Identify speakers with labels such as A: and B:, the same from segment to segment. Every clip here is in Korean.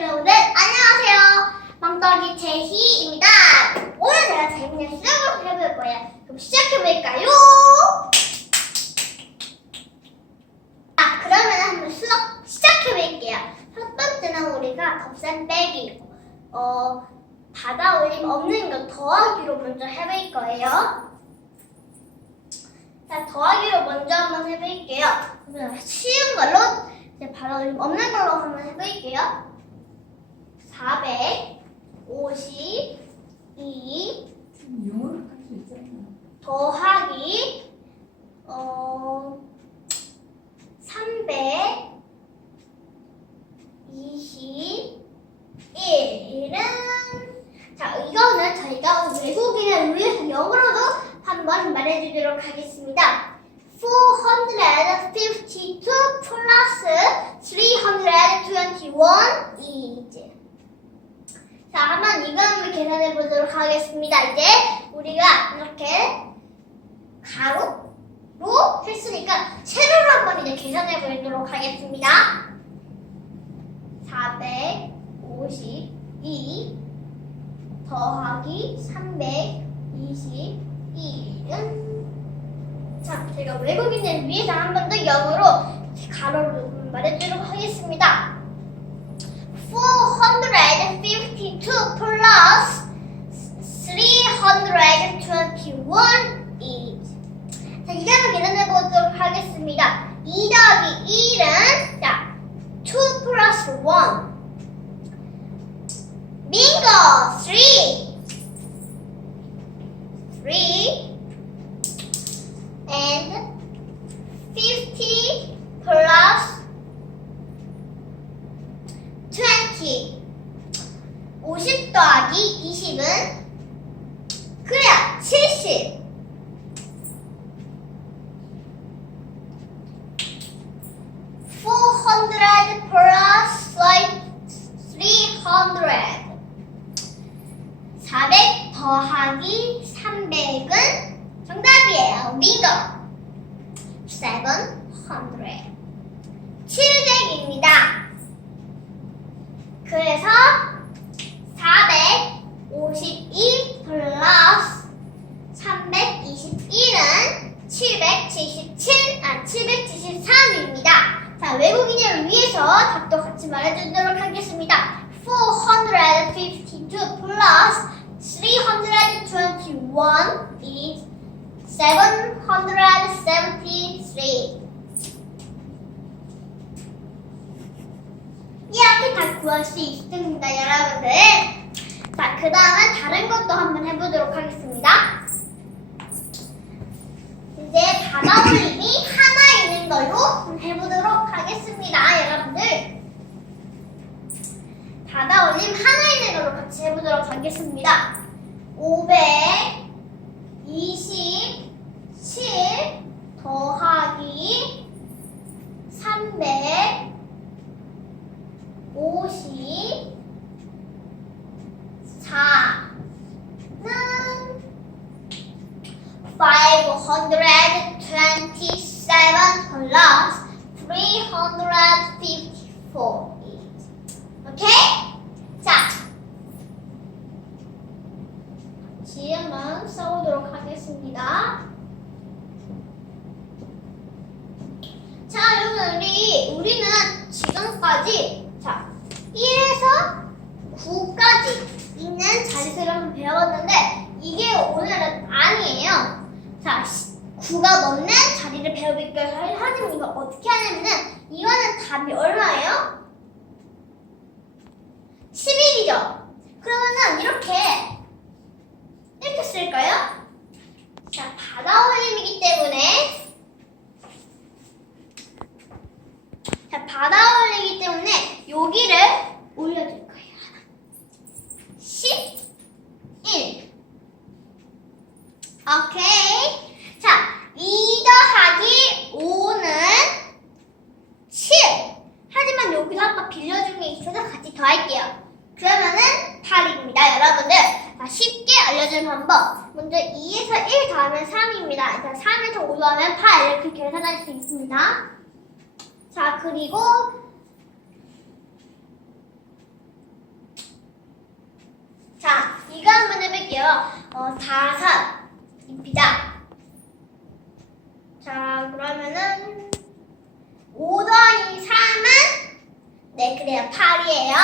A: 여러분들 안녕하세요. 망떡이 제희입니다. 오늘 제가 재밌는 수업을 해볼 거예요. 그럼 시작해볼까요? 아 그러면 한번 수업 시작해볼게요. 첫 번째는 우리가 곱셈 빼기, 어 받아 올림 없는 거 더하기로 먼저 해볼 거예요. 자 더하기로 먼저 한번 해볼게요. 쉬운 걸로 이제 올림 없는 걸로 한번 해볼게요. 452
B: 영어로 할수 있잖아.
A: 더하기 어321은 자 이거는 저희가 외국인을 위해서 영어로도 한번 말해주도록 하겠습니다. 452 플러스 321 is 자, 한번 이거 한번 계산해 보도록 하겠습니다. 이제 우리가 이렇게 가로로 했으니까 세로로 한번 이제 계산해 보도록 하겠습니다. 452 더하기 321은 자, 제가 외국인을 위해서 한 번 더 영어로 가로로 말해주도록 하겠습니다. 452 plus 321 is. 자, 이제 한번 계산해 보도록 하겠습니다. 2 더하기 1은, 자, 2 plus 1. 빙고! 3. 3. And 50 plus 20. 50 더하기 20은 그래야 70. Four hundred plus like three hundred. 400 더하기 300은 정답이에요. 빙고. 700. 700입니다. 그래서 452 플러스 321은 777, 아, 773입니다. 자, 외국인을 위해서 답도 같이 말해주도록 하겠습니다. 452 플러스 321 is 773. 이렇게 다 구할 수 있습니다, 여러분들. 자, 그 다음에 다른 것도 한번 해보도록 하겠습니다. 이제 바다 올림이 하나 있는 걸로 해보도록 하겠습니다, 여러분들. 바다 올림 하나 있는 걸로 같이 해보도록 하겠습니다. 527 더하기 300 50 4는 527 plus 354 오케이? 자 지금은 써보도록 하겠습니다 자 여러분 우리 우리는 지금까지 자 1에서 9까지 있는 자리수를 한번 배워봤는데 이게 오늘은 아니에요. 자 9가 넘는 자리를 배워볼게요. 하지만 이거 어떻게 하냐면은 이거는 답이 얼마예요? 11이죠. 그러면은 이렇게 이렇게 쓸까요? 자 바다 올림이기 때문에 자 바다 올리기 때문에 여기를 올려줄 거예요. 11. 오케이. 자, 2 더하기 5는 7. 하지만 여기서 아까 빌려준 게 있어서 같이 더할게요. 그러면은 8입니다, 여러분들. 자, 쉽게 알려준 방법. 먼저 2에서 1 더하면 3입니다. 자, 3에서 5 더하면 8. 이렇게 계산할 수 있습니다. 자, 자, 그리고 이거 한번 해볼게요. 어, 다섯 입니다. 자, 그러면은 5 더하기 3은 네, 그래요. 8이에요.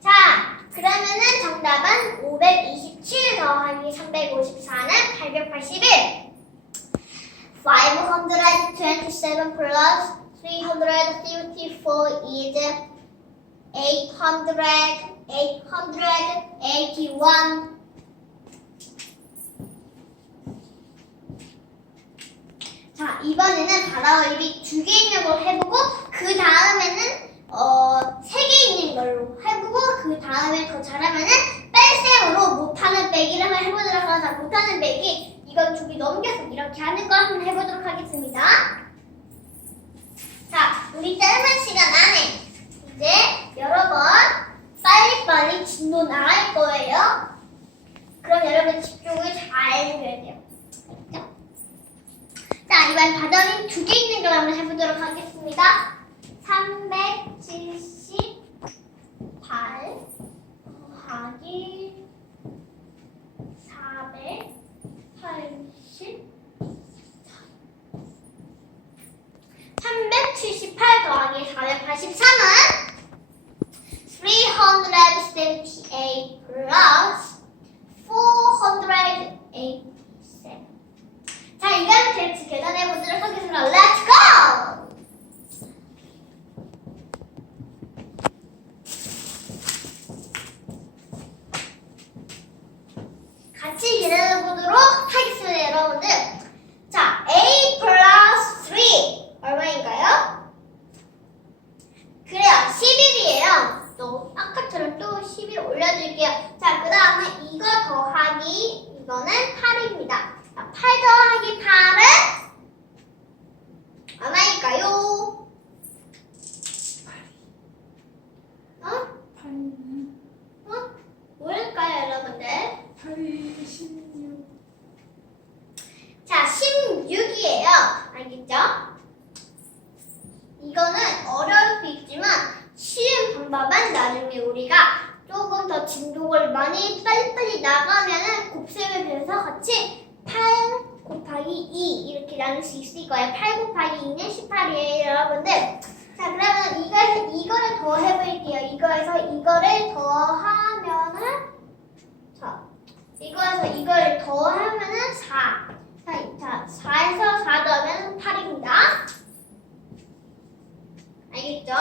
A: 자, 그러면은 정답은 527 더하기 354는 881. 527 plus 334 is 800, 881. 자, 이번에는 바다올림이 두 개 있는 걸 해보고, 그 다음에는, 어, 세 개 있는 걸로 해보고, 그 다음에 더 잘하면은, 뺄셈으로 못하는 빼기를 한번 해보도록 하자. 못하는 빼기, 이건 두개 넘겨서 이렇게 하는 거 한번 해보도록 하겠습니다. 4기 378 더하기 483은 378 플러스 487 자, 이거는 대충 계산해보도록 하겠습니다. 올려드릴게요. 자, 그 다음에 이거 더하기 이거는 8입니다. 자, 8 더하기 8은 얼마일까요? 어?
B: 8는
A: 어? 뭘까요, 여러분들?
B: 86
A: 자, 16이에요. 알겠죠? 이거는 어려울 수 있지만 쉬운 방법은 나중에 우리가 조금 더 진도를 많이 빨리빨리 나가면은 곱셈을 배워서 같이 8 곱하기 2 이렇게 나눌 수 있을 거예요. 8 곱하기 2는 18이에요, 여러분들. 자, 그러면 이거, 이거를 더 해볼게요. 이거에서 이거를 더 하면은 자, 이거에서 이걸 더 하면은 4. 자, 자 4에서 4 더하면 8입니다. 알겠죠?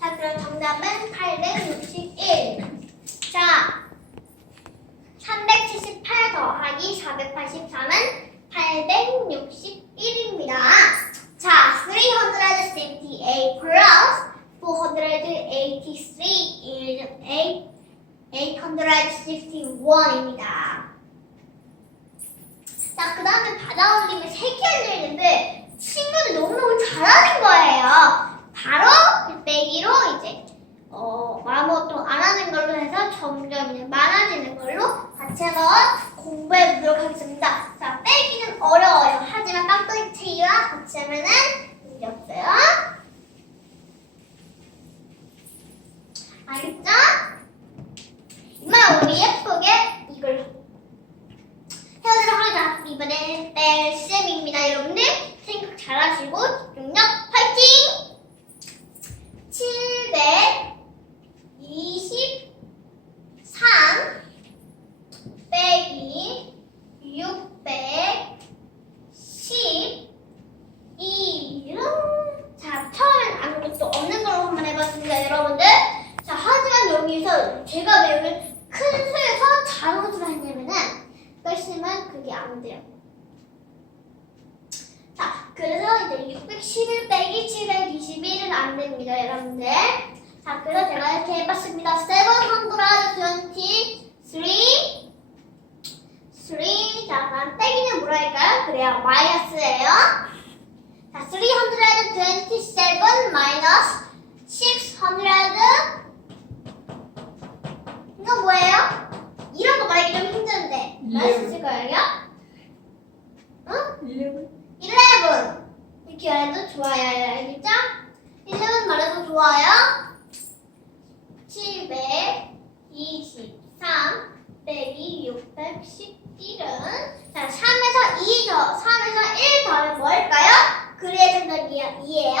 A: 자, 그럼 정답은 861. 자, 378 더하기 483은 861입니다. 자, 378 plus 483 is 8 861입니다. 자, 그 다음에 받아 올리면 세개 알려있는데 친구들 너무너무 잘하는 거예요. 바로 그 빼기로 이제 어, 아무것도 안 하는 걸로 해서 점점 이제 많아지는 걸로 같이 한번 공부해 보도록 하겠습니다. 자, 빼기는 어려워요. 하지만 깜빡이 체이와 같이 하면은 없어요. 알겠죠? 이만 우리 예쁘게 이걸 헤어지러 하자. 이번엔 뺄셈입니다, 여러분들. 생각 잘하시고 집중력 파이팅! 723 빼기 610 2 자, 처음엔 아무것도 없는 걸로 한번 해봤습니다, 여러분들. 자, 하지만 여기서 제가 왜 여기 큰 수에서 작은 수를 했냐면은 뺄셈은 그게 안 돼요. 자, 이제 611 빼기 721은 안 됩니다, 여러분들. 자, 그래서 제가 이렇게 해봤습니다. 723 3 자, 그럼 빼기는 뭐라 할까요? 그래요, 마이너스예요. 자, 327 마이너스 600 이거 뭐예요? 이런 거 말하기 좀 힘드는데 말할 수 있을 거예요? 응?
B: 11
A: 11 이렇게 말해도 좋아요 알겠죠? 11 말해도 좋아요 700 311은 자 3에서 2 더, 3에서 1 더하면 뭘까요? 그래야 정답이야 2예요.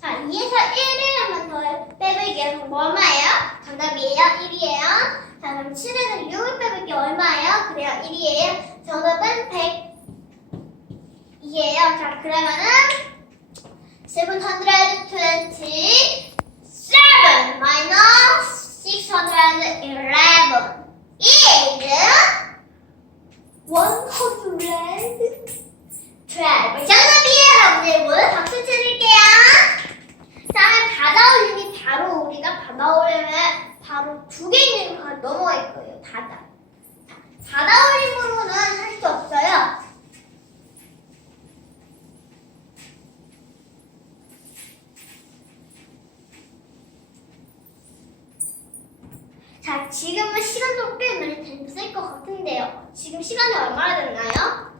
A: 자 2에서 1을 더 빼볼게요. 그럼 뭐 얼마예요? 정답이에요. 1이에요. 자 그럼 7에서 6을 빼볼게요. 얼마예요? 그래요 1이에요. 정답은 100이에요. 자 그러면은 727 minus 611 is 112. 정답이에요, 여러분들. 모두 박수 쳐드릴게요. 다음에 받아올림이 바로 우리가 받아올림을 거 넘어갈 거예요. 받아. 자, 받아올림으로는 할 수 없어요. 자, 지금은 시간도 꽤 많이 됐을 것 같은데요. 지금 시간이 얼마나 됐나요?